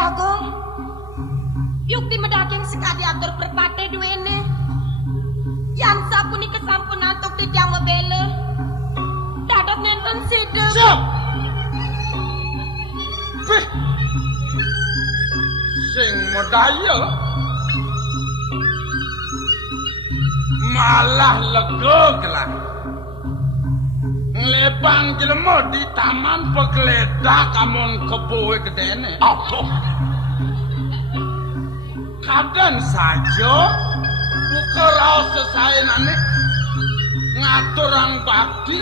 Bagong. Yukti medaking sekali atur berpate duwene. Yang sapuni kesampun antuk titiang mebele. Dadat nenten sidep. Siap. Beh. Sing medaya malah lega gelang. Ngelebang jelema di taman pegledah kamun keboe gedene. Apa? Kadang saja buka raos sesaenane ngatur ang bakti.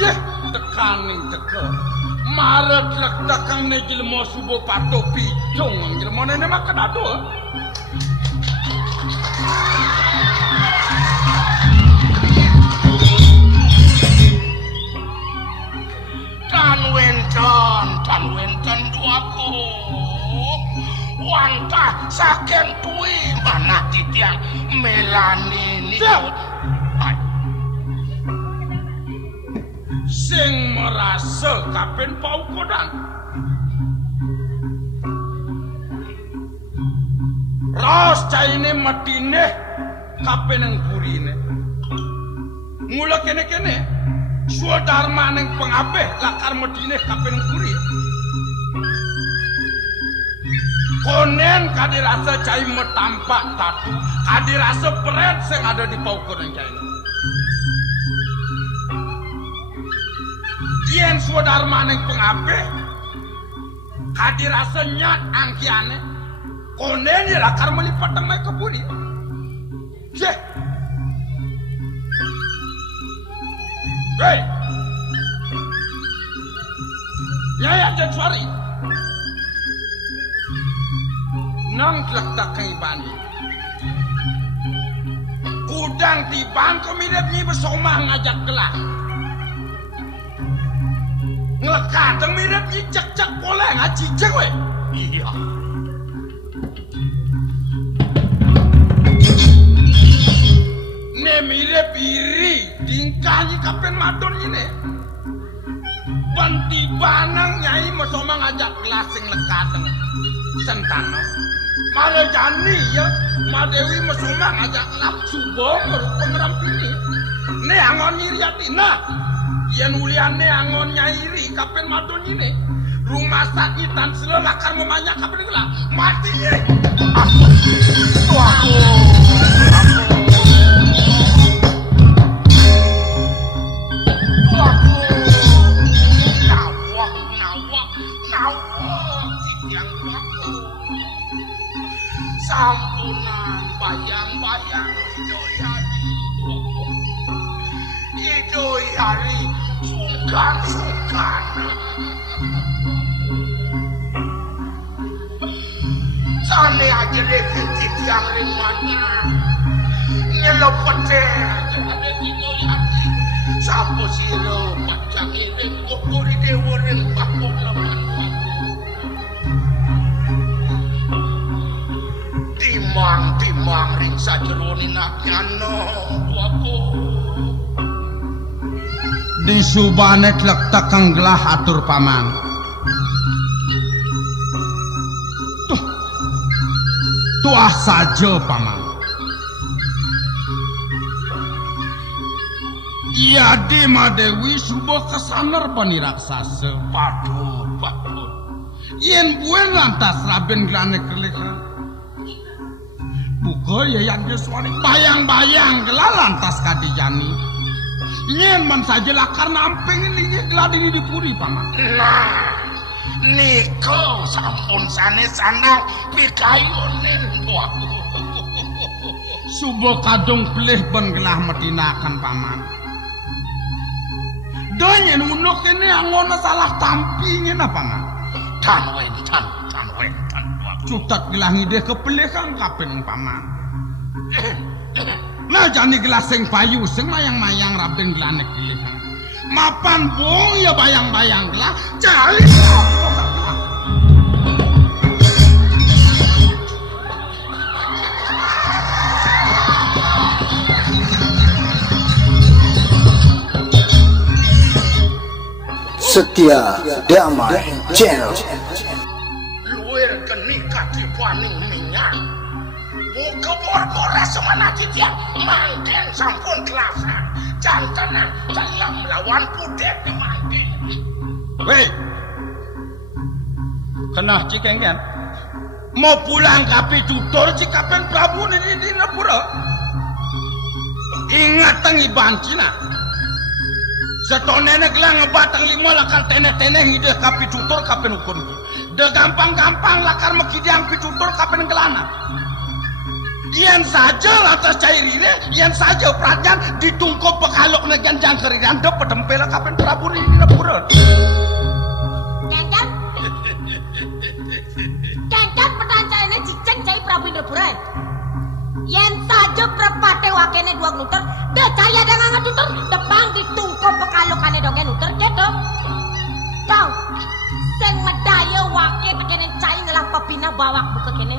Yeh, tekaning teka. Maret lek tekang ne jelema subuh pato picung jelema nene makan ado. Dan wenten duaku wanta saking tuwi manah titiang melani nikut sing merasa kapen paukodan ras caine matine kapen ang burine mula kene-kene Swadharma ning pengabeh lakar medine kapen kuri. Konen kadirasa cai metampak tatu, kadirasa peret sing ada di paukuran cai. Yen Swadharma ning pengabeh kadirasa nyat angkiane, konen ya lakar melipat teng mai keburi. Yeh. Hei, Nyai Ajen Suari, nang kelak kay bani. Kudang tibang kemirip nyi besomah ngajak gelah. Ngelekateng mirip nyi cek-cek boleh ngajijek we. Iya. Ne mirip iri tingkahnya kapen madon ini banti banang Nyai mesoma ngajak gelas sing lekateng sentano marajani ya Madewi mesoma ngajak gelas subong baru pengeram ini ne angon nyiriatina yen uliane angon Nyairi kapen madon ini rumah sakit tan selo lakar memanyak kapen gelas mati ye sampunan bayang-bayang Idoyari sungkan-sungkan sane aja lekit yang rimana nyelepete ada Idoyari sapu siro pacak iring ukuri dewaring pakuk leman timang ring sajeroni nakyano waku di subane klek takang gelah atur paman tuah saja paman iya di Madewi subuh kesanar pani raksasa paduh yen buen lantas raben gelane kerlekan buka ya yang Yuswani bayang-bayang gelah lantas kadijani nyen man saja lakar namping ini gelah ini dipuri paman nah niko sampun sana pikayunin waku subuh kadung pelih ben gelah medinakan paman donyen unuk ini angono salah tampingin apa paman tan cutat gelah ngide kepelihan kapen paman nah jani gelas sing payu sing mayang-mayang raben gelane pilihan mapan bong ya bayang-bayang gelah cari Setia Damai Channel. paning minyak. Buka bor-bora semana titiang mangken sampun kelasan. Jantanan dalam melawan pudet mangken. Weh, kenah cikengken? Mau pulang kapi tutur cikapen Prabu di Napura. Ingat tengi bancina. Setonene gelang ngebatang lima lakar teneh-teneh ngide kapi tutur kapen ukun. De gampang-gampang lakar mekidiang pitutur kapen gelana. Iyan saja lantas cairine, iyan saja perajan ditungkop pekalok negan jangkeriran de pedempela kapen Prabu di Napura. Kengkan pertanyaannya ciceng cai Prabu Indrapura. Yen saja prepate wakene dua nuter, de caya dengan ngatuter, depang ditungkop pekalukane dogen nuter gitu. Tau, sing medaya wake tekenen cai ngelang pepina bawak buka kene.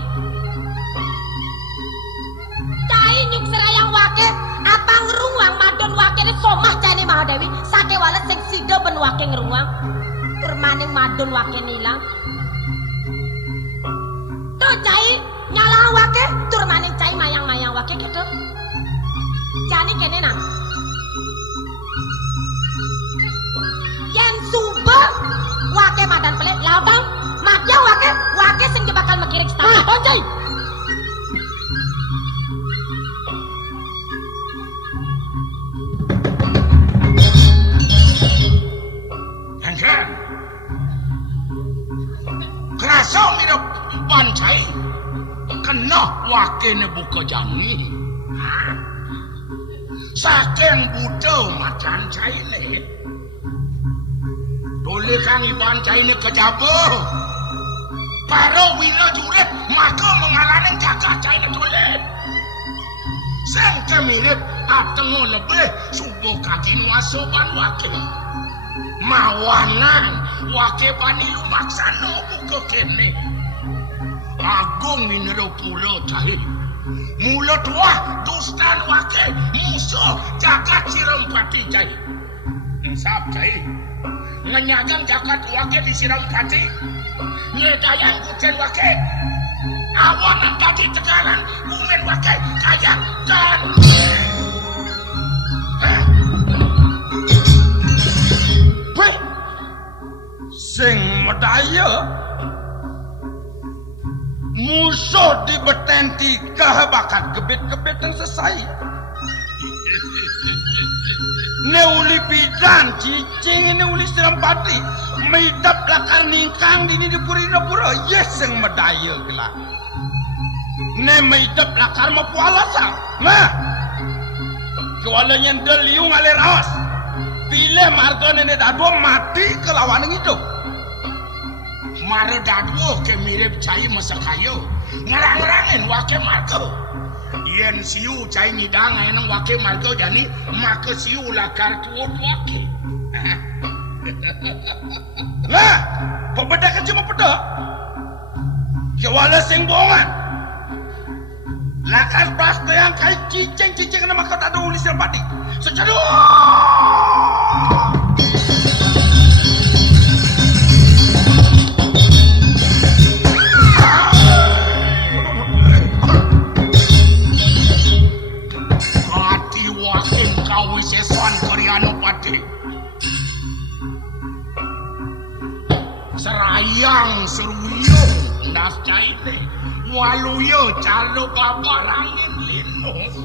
Cai nyuk serayang wake, apa ngeruang madon wakene somah cai Mahadewi, sake wala sing sida ben wake ngeruang. Turmaning madon wake nilang. Tuh cai nyala wake turmaning cai mayang-mayang wake gitu. Jani kene nang. Yen suba wake madan pelik lautang madya wake sing bakal mekirik setara cai. Enggan. Kerasa mirip pancai. Kena wakene buka jani. Saking budo macan caine. Dole kang iban caine kejabo. Karo wina juret maka mengalami jaga caine dole. Sing kemirip atengo lebih subuh kaki nuasoban wake. Mawanan wake panilu maksano buka kene. Agung minero pura cahaya. Mulut wah dustan wake musuh jagat Sirampati cahaya. Insap cahaya. Ngenyagang jagat wake di Sirampati. Nyedayang kucen wake. Awanan tadi tegalan kumen wake kajang dan. Weh, sing medaya. Musuh di betenti kehebakan gebet-gebet yang selesai. Neuli pidan cicing neuli Sirampati midap lakar ningkang dini di Pura yes yang medaya gelak. Ne midap lakar mapualasa. Nah, jualanya deliung ale rawas. Pilih marga nenek dadu mati kelawan hidup. Mara dadwo ke mirip cai masak kayu ngerang-ngerangin wake margo yen siu cai nyidang enang wake margo jani maka siu lakar tuot wake. Lah pebeda kecil peda kewala sing bohongan lakar pasta yang kai cicing nama kau tak ada ulis Sirampati secaduh. Wisesan Koreano Pati serayang seruyo ndas caite waluyo calo kabarangin linus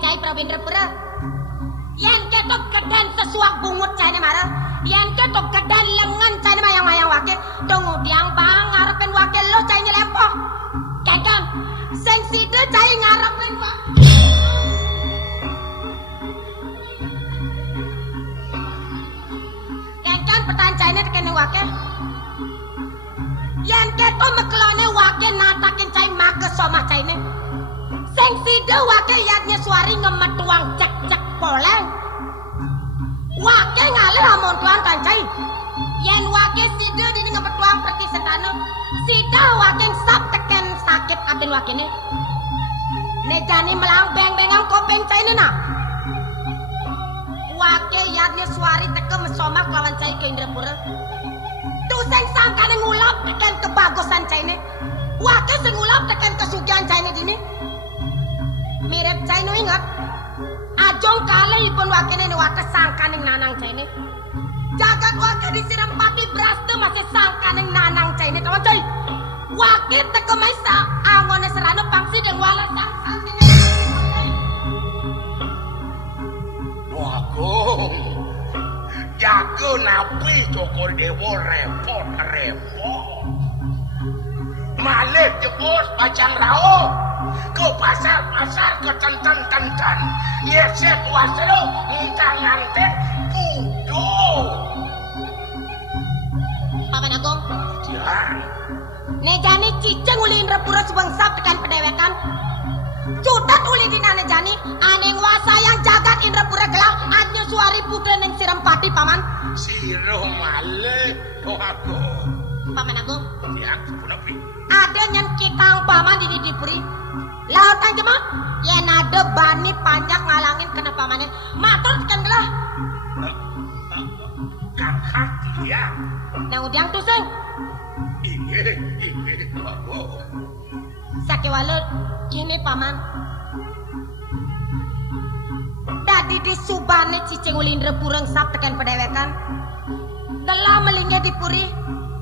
Cai Prabu Indrapura yang ketok kedan sesuak bungut cai marah yang ketok kedan lengan cai mayang-mayang wake tunggu diang bang ngarepen wake lo cai nyelempoh kekang sing sida cai ngarepen wak kekang pertanyaannya tekene wake yang ketok mekelone wake natakin cai make somah cai ne sing sida wake yatnya suari ngemetuang cek-cek poleng wake ngalih amon tuan kancai yen wake sida dini ngemetuang perti setano sida wake sap teken sakit aben wake ne nejani melang beng-bengang kopeng cai ne na wake yadnya suari teke mesomak lawan cai ke Indrapura. Tuh sing sangkane ngulap tekan kebagusan caine. Wake sing ngulap tekan kesugihan caine dini. Mirip cai nu ingat. Ajong kali ipun wake ne wake sangkane nanang caine. Jagat wake disiram pati beras tuh masih sangkane nanang caine kawan cai. Wake teke maisa angone serano pangsi deng wala sang. Wagung, jago napi Joko Dewo repot. Malih jebus pacang rao, ke pasar ke tentan, nyeset waselo, ngintang nganten, pudo. Paman Agung, Ya, nejani ciceng uli Indrapura subangsap tekan pedewekan. Cutat uli dina nejani aneng wasayang jagat Indrapura gelang anyo suari putra neng siram pati paman. siruh malih Wagung. Paman Agung, Ya, kepunapi. ada nyen kitang paman di Dipuri. Lautan jemah, yen ada bani panjang ngalangin kena pamannya. Matur tekan gelah. Kang hati ya. Nang udiang tuseng. Ini Wagung. Sakiwalut kini paman. Dadi di subane cicing ulindra pureng sap tekan pedewekan. Gelah melingnya Dipuri.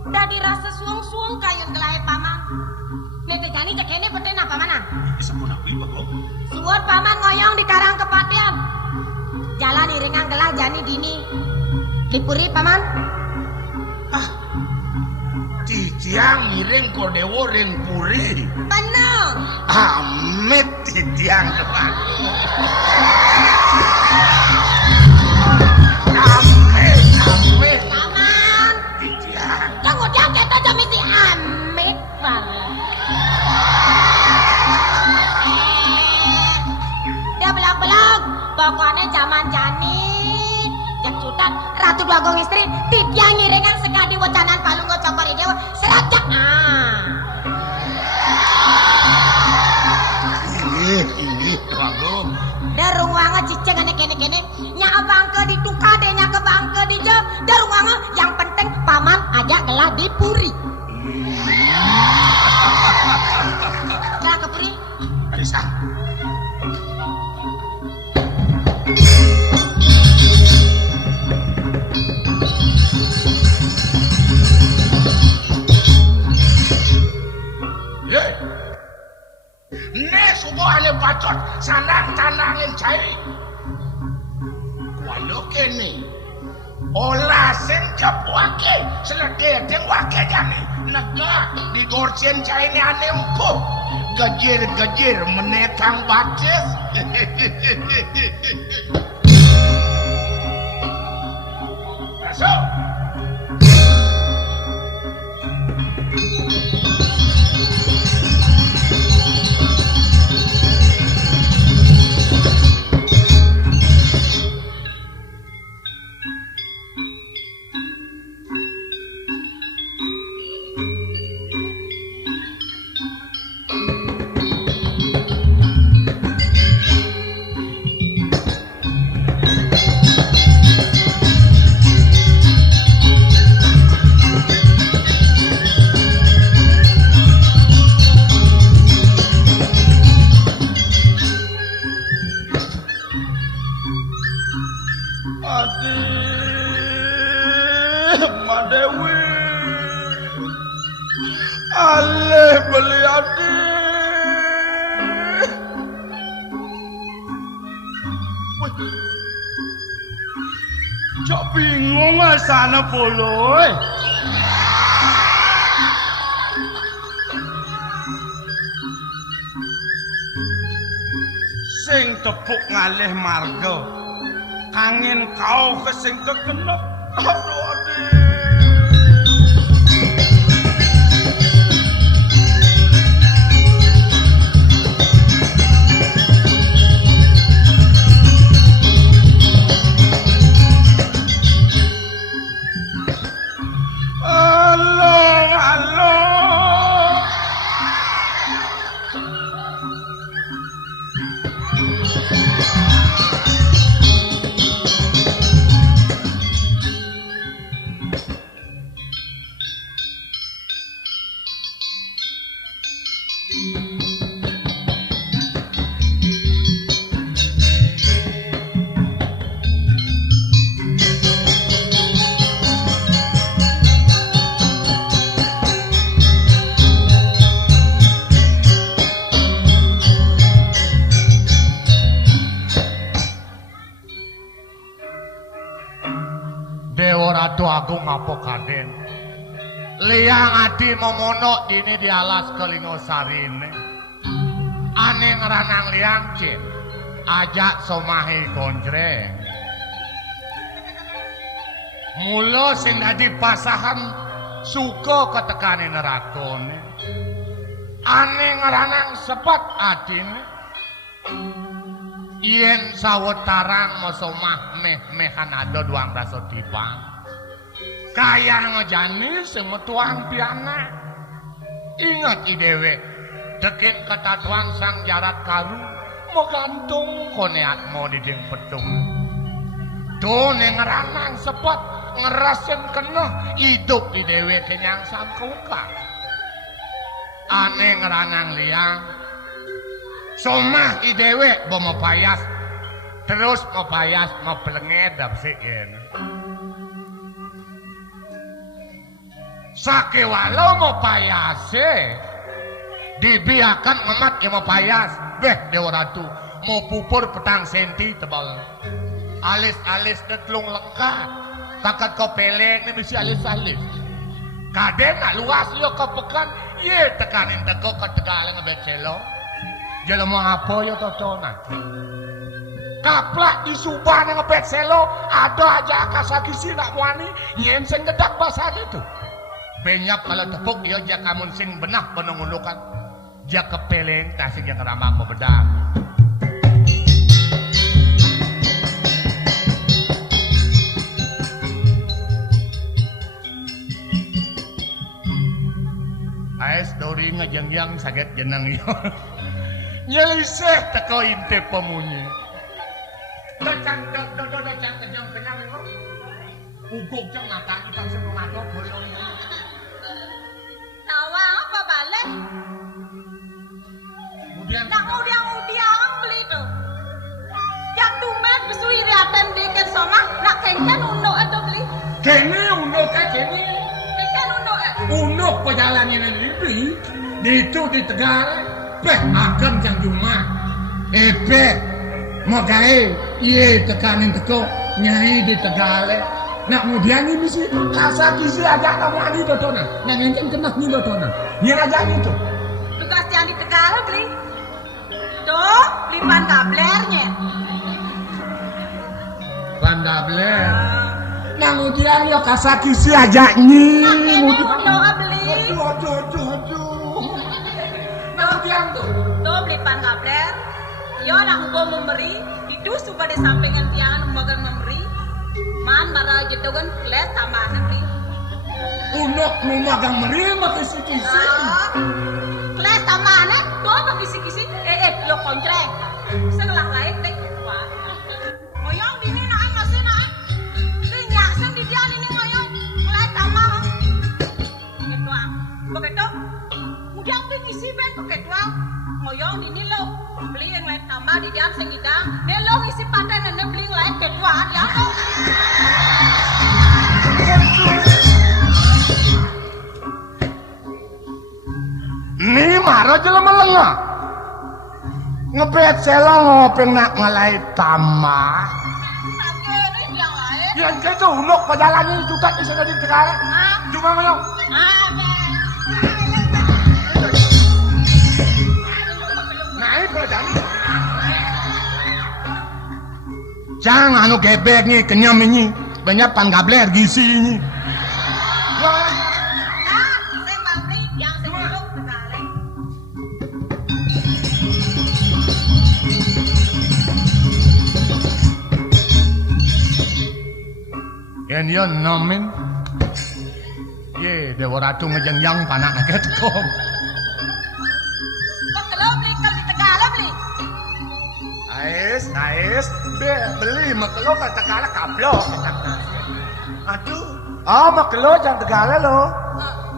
Dadi rasa suang-suang kayun gelahe paman. Nete jani cekene beten apa mana? Sepunapi Wagung. Suwon paman ngoyong di karang kepatian. Jalan iringan gelah jani dini. Dipuri paman. Titiang miring Kodewo ring puri. Bener. Amit titiang teman. Amit. Paman. Titiang. Kemudian kita jami si amit bareng. Dia belang-belang. Pokoknya zaman jani. Jak cutan Ratu Dwagong istri. Titiang ngiringan sekali wacanan palunggo cokori dewa. Serajak. Ini Wagung. Darung wanga ciceng ane kene-kene. Nya bangke dituka deh nya ke bangke di jauh. Darung wanga yang penting paman aja gelah Dipuri. Gelah ke Puri. Aisyah. Ne subuhane bacot sanang tanangin cai. Walau kene olah senjap wake seledeng wake jani nega di gorsen cai ni ane empuk gajir menetang batis. Masuk. Dewi aleh beli adi cok bingung sana poloy sing tepuk ngalih marga kangen kau kesing kekenep aduh adik. agung apa kaden. Liang adi memono dini di alas Kelingosari ini. Ane ngeranang liang cin. Ajak somahi gondreng. Mula sing dadi pasahan suka ketekane nerakone. Ane ngeranang sepet adine. Yen sawetarang mosomah meh-mehan ada duang rasa dipang. Kaya ngejani sing metuang piana. Ingat idewe, dekin ketatuan sang jarat karu, mau gantung koneat mau diding petung. Tuh ngeranang sepet ngerasin kena hidup idewe kenyang samkuka. Ane ngeranang liang. Somah idewe bo mau payas terus mau payas mau pelenged dapsikin. Sake walau mau payase dibiarkan ngemat ya mau payas beh Dewa Ratu mau pupur petang senti tebal alis-alis detlung lengkap takat kau peleng ini mesti alis-alis kaden nak luas yo kepekan ye tekanin teko ketegalan ngebecelo jelema apa ya totona kaplak di subah yang ngebet selo ada aja kasagisi nak muani yen sing gedak bahasa gitu benyap kalau tepuk ya jak kamun sing benah penungulukan jak kepeleng tasik yang kerambang bebedak ais dori ngejeng-jeng sakit jeneng yo nyeliseh teko intip pemunyi. Docang kenyang itu. Uguk jeng mata kita sebelum ada bolong. Tawa apa balik? Kemudian nak udiang beli tuh. Yang tumen besui riatan dikit somah nak kencan undo atau beli. kene undo ka kene. Kencan undo Undo pejalannya nanti itu di Tegal. Beh, akan jang cuma. Beh, mau gae, iya tekanin teko, nyai di Tegale. Nak kemudian ini sih, kasa kisi aja kamu adi dodonan. Nah, ngengken kena nih dodonan. Iya aja gitu. Tugas yang di Tegal beli. Tuh, beli pan kablernya. Pandabler. Nah, kemudian ya kasa kisi aja nih. Nah, ini undo beli. Aduh. Tuh beli pan kabler. Yo nak gua memberi, itu supaya di sampingan tiangan makan memberi. Man bara jetogan keles tambahan beli. Unok numagang meri mah kisi-kisi. Keles tambahan tuh apa kisi-kisi? Yo kontreng. Setelah lain deh wah. Ngoyong dini nak masih nak. Dinyak sing di dian ini ngoyong. Keles tambahan. Gitu ah. Begitu. Kemudian beli kisi ben begitu ah. Ngoyong dini lo beli yang lain tambah di dian sing idang. Lo isi paten dan beli yang lain keduaan ya. Ni maro jelema lenga. Ngebet selo ngopeng nak ngalai tamah. Sakene yang lain. Yang itu unuk pejalannya juga di sana di Tegal. Cuma ngoyong. Naik pejalan. Jangan anu gebek nih kenyam ini. Banyak pan gabler gizi ini. Yan yon namin. Ye, Dewa Ratu ngejengjang panak na ketkom. Kalau beli kalau di Tegal beli. Ais, beli makelo ka Tegal kablok. Aduh, makelo jang Tegal lo.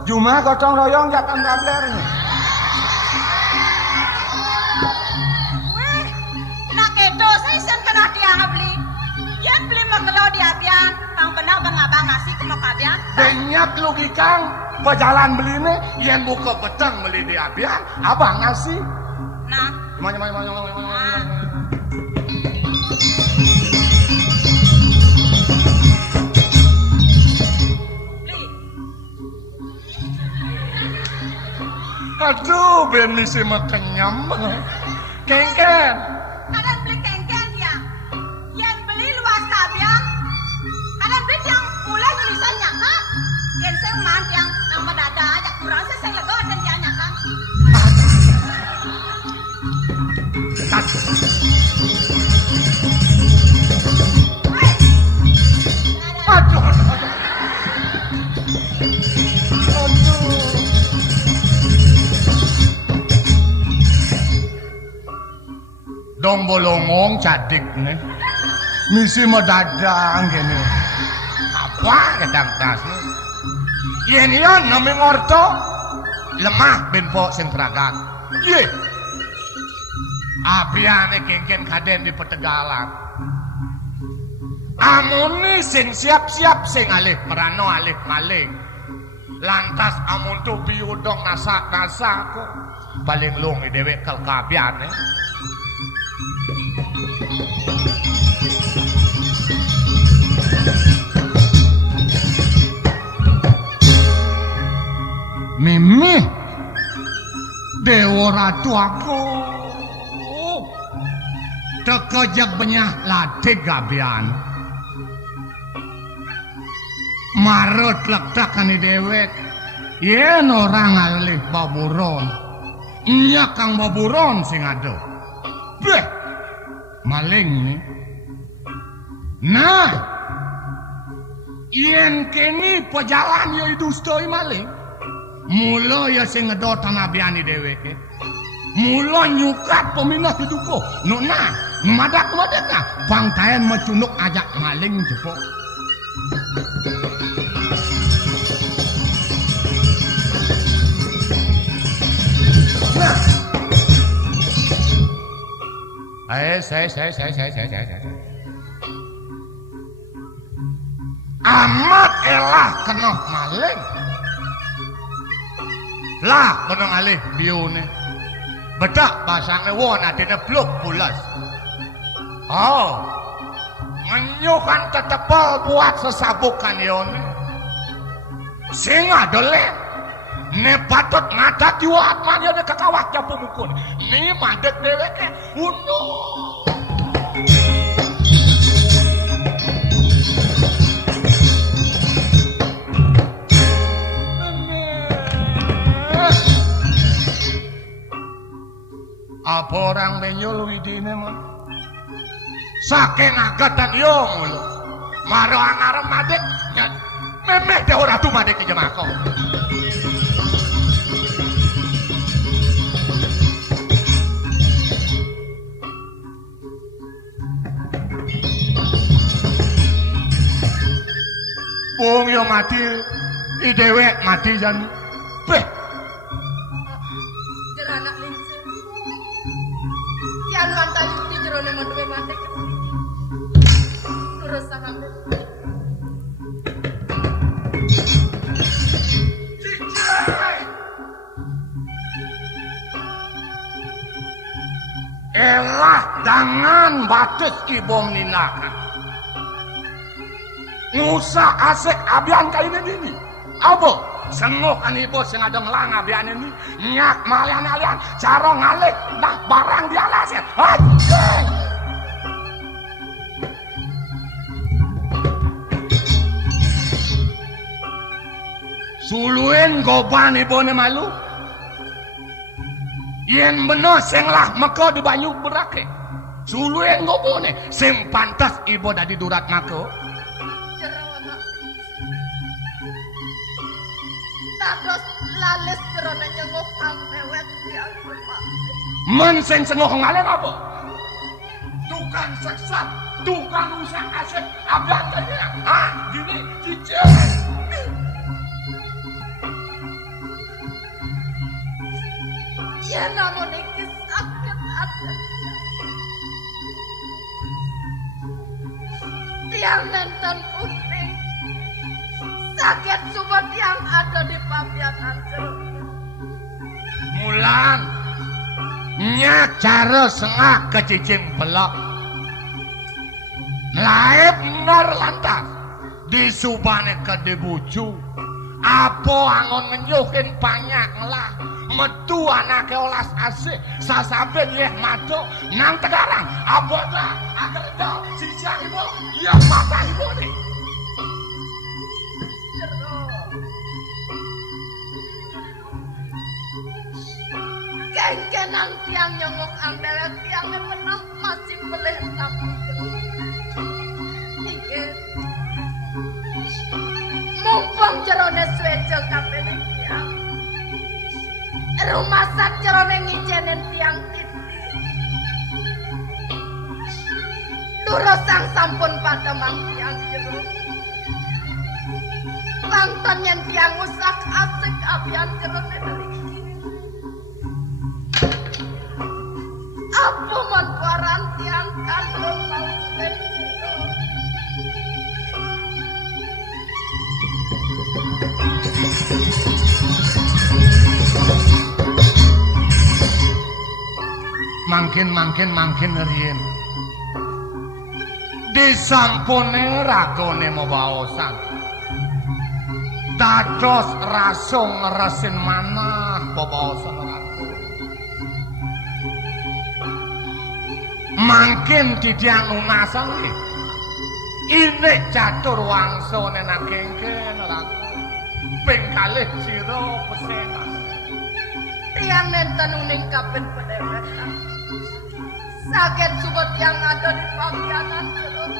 Juma gotong royong jakan kabler. Weh, nak kedo saya sen kena dia beli. Yan beli makelo di apian. Ang benar bang abang ngasih ke makabian. Banyak logikang pejalan beli ini, yang buka petang beli di apian, abang ngasih. Nah, Aduh, ben misi kenyam. Kengken. Kalian beli kengken ya. Yang beli luas kabiang. Kalian beli yang mulai tulisannya kak. Yang saya man yang nama dada aja kurang saya lega dan dia nyata. Aduh. Dong bolongong cadik nih. Misi medadang gini. Apa kadang tas nih? Yen yan nami ngorto lemah benpo sing peragat. Ye. Apiane kengken kaden di petegalan. Amun sing siap-siap sing alih merano alih maling. Lantas amun tu biudong nasa-nasa kok paling lung dewek kelkabiane. Mimi Dewa Ratu aku tekejak benyah latih gabian marut lektakan di dewek yen orang alih baburon nya kang baburon sing ado beh maling nih nah yen kini pejalan ya idustoi maling mula ya sing ngedot nabiani dheweke mula nyukat peminat hiduko nona madak-madak nah bangtayan macunuk ajak maling jepok nah saya amat elah kena maling lah menang alih biune bedak basange won adene blok bulas oh menyukan tetepel buat sesabukan yone sing adole ne patut ngadat diwat manjane kakawaknya pemukun ni mandek dheweke uno apa orang menyul widine mah saking agatan yo mulu maro angarep madek memeh de ora tu madek ke jemako wong yo mati i dhewek mati jan beh Anak lingse. Tian manta yukti jerone menduwe mate. Terus sampe. Elah jangan batis ibom ninakan. Ngusak asik abian kaini ini. Apa? Senguh kan ibu sing ada ngelang abian ini nyak malian-alian cara ngalik nah barang di alas ya anjing suluin goban ibu ni malu yen bener sing lah meko di banyu berake suluin goban ni sing pantas ibu dari durat mako Tados lalis jerone nyenguk amewet ya men sing senguh ngalen apa tukang sesat tukang rusak aset abang tadi gini cicil ya namun iki sakit hati tiang nenten putih sakit sobat yang ada di papiatan jeruk mulan nya cara sengah kecicing belok laib nar lantas disubane ke dibuju Apa angon ngenyuhin banyak lah. Metu anake olas asih sasaben yeh mado nang tegarang. Apa lah agar do sisiang ibu. Ya mata ibu nih. Kengkenang tiang nyongok angdele tiangnya menang masih boleh tapi mumpung jerone swecel kabeh tiang rumah sak jerone ngijenen tiang titi durosang sampun patemang tiang jero langton yen tiang usak asik abian jerone dari apa manfaran tiang kandung mau mangkin rien disampune ragone mabaosan dados rasung resin manah babaosan rago mangkin didiang unasan ini catur wangso nenak kengken rago pengkalih siro pesenas tiang nenten uning kapen pedewetan sakit subot yang ada di pabianan jeruk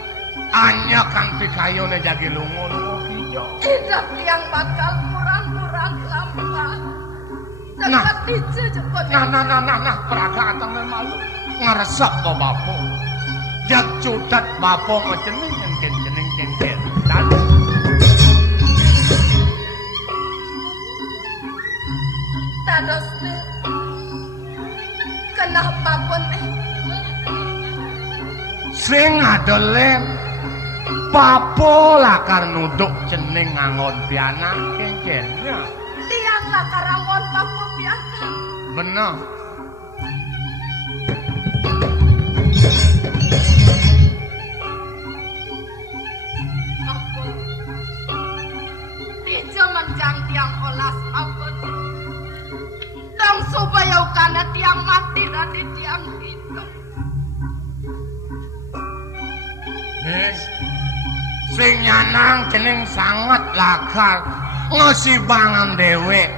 anya kang pikayone jagi lungo-lungo hijau hidup tiang bakal kurang-kurang lambat dekat dice jepun nah peragatan malu ngeresep to bapo jak cudat bapo ngejening jening lalu tados ne kenapa pun sing adole bapo lakar nuduk jening ngangon piana kengkennya tiang lakar angon bapo biasa bener apa di zaman jang tiang olas apa dong supaya ukana tiang mati dari tiang hidup sing nyanang jeneng sangat lakar ngesibangan dewek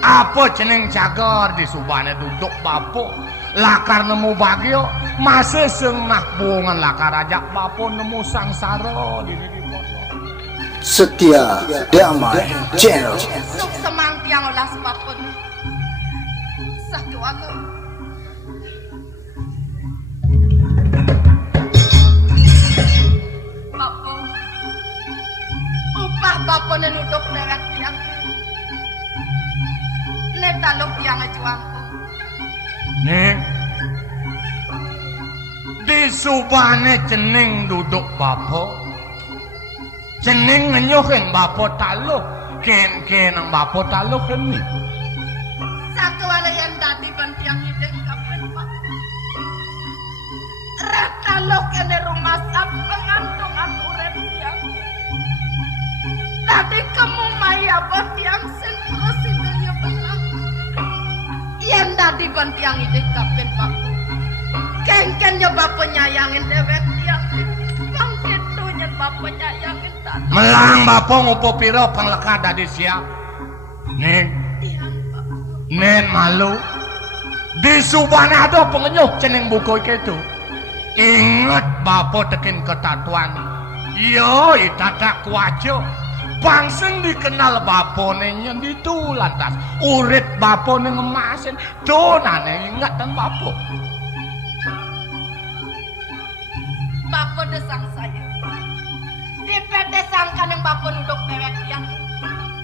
apa jeneng jagar di subane duduk bapo lakar nemu bagyo masih sengah bungan lakar ajak bapo nemu sangsara di Setia Damai Channel. semang tiang olas papun satu aku bapo upah bapo nenuduk dewek tiang netalok tiang ajuangku nih di subane jeneng duduk bapo jeneng ngenyuhin bapo taluh ken ang bapo taluh geni satu ada yang tadi bantiang hidup kapan pak retalok ini rumah sak pengantungan urep tiang tadi kamu maya bantiang terus itu ya benar yang tadi bantiang hidup kapan pak kengken ya bapak nyayangin dewek tiang bang itu yang bapak nyayangin tadi melang bapo ngupo piro pangleka dadi siap nih nen malu di subane ada pengenyuh jeneng buku itu inget bapo tekin ketatuan yo itadak kuajo bangseng dikenal bapo nyen itu lantas urit bapo neng emasin donane ingat dan bapo bapak desang saya di pedesang kan yang bapak nuduk dewek tiang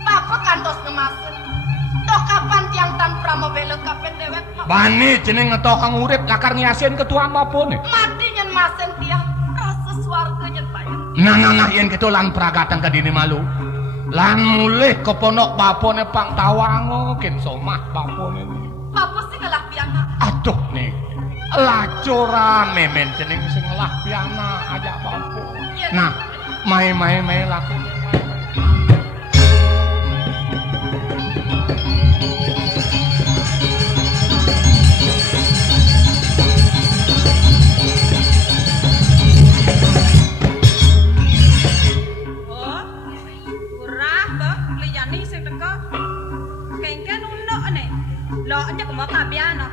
bapak kantos ngemasin toh kapan tiang tanpa mau belok kapan dewek bani jeneng ngetokang urip lakar ngiasin ketua bapo nih mati nyen masen tiang rasa suarga nyen bayang nah yen ketulan peragatan ke dini malu lan mulih keponok bapo nih pang tawango kin somah bapo nih bapak sih ngelah piana aduh nih lacuran memen jeneng sing ngelah piana aja bapo nah mai laku yani sing teko. Kengken uno ne. Lo aja kemo kabiano.